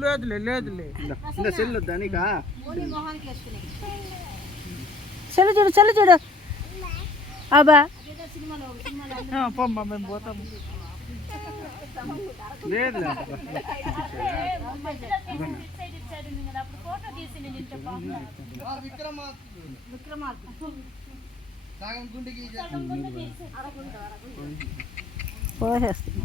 లేదులే లేదులే సెల్లు దానికా చెల్లు చూడు చెల్లు చూడు అబ్బా పొమ్మ మేము పోతాము లేదులే పోసేస్తుంది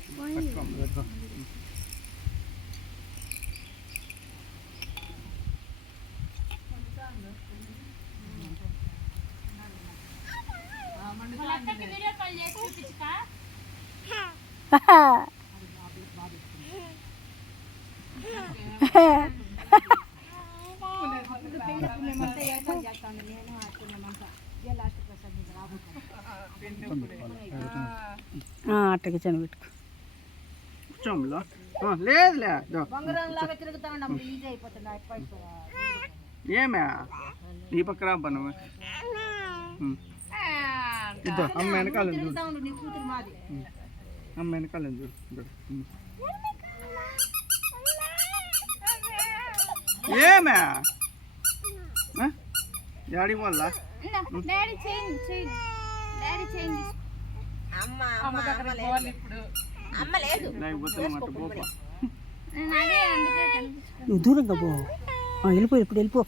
అట్టకి చెనబెట్టుకో లేదులే ఏమే ఈ పక్క రా పను ఇద్దో అమ్మ వెనకాల చూడు అమ్మ వెనకాల చూడు ఏమే డాడీ వల్ల నువ్వు దూరంగా పో వెళ్ళిపో ఇప్పుడు వెళ్ళిపో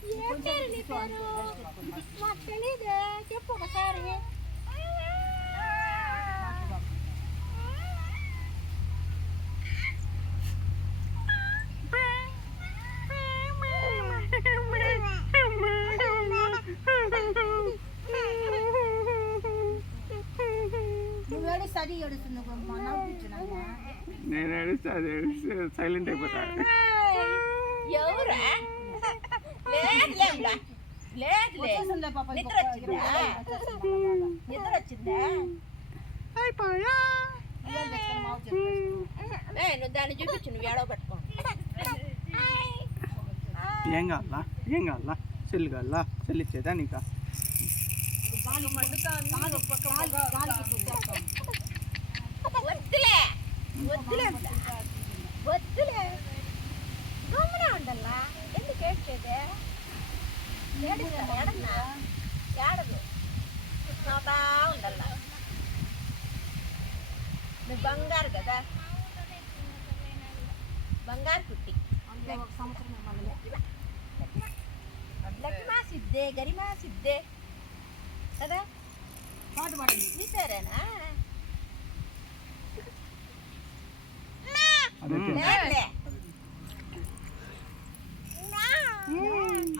నేను ఏడుస్తే అది సైలెంట్ అయిపోతా దాన్ని చూపించు నువ్వు ఏడవ పట్టుకో ఏం కావాలా సెల్ కావాలా సెల్ ఇచ్చేదా నీకా వద్దులే వద్దులే వద్దులే గమ్మునే ఉండల్లా ఎందుకు ఏడ్చేదే ఏడుస్తా ఏడన్నా ఏడదు నవ్వుతా ఉండల్లా నువ్వు బంగారు కదా బంగారు కుట్టి లక్ష్మా సిద్ధే గరిమా సిద్ధే కదా పాటు పాడండి నీ పేరేనా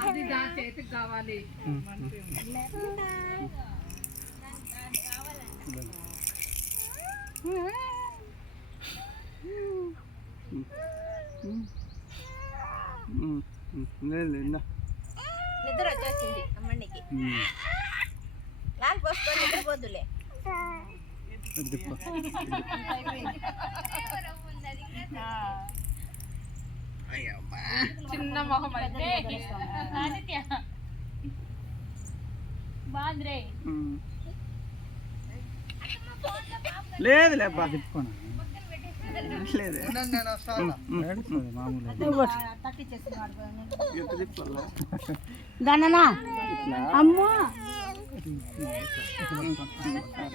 అది దాని చేతికి కావాలి నిద్ర వచ్చేసింది అమ్మడికి లాల్ పోసుకొని నిద్రపోద్దులే చిన్న మొహం అయితే బాంద్రే లేదులే అబ్బా తిప్పుకోను గణనా అమ్మా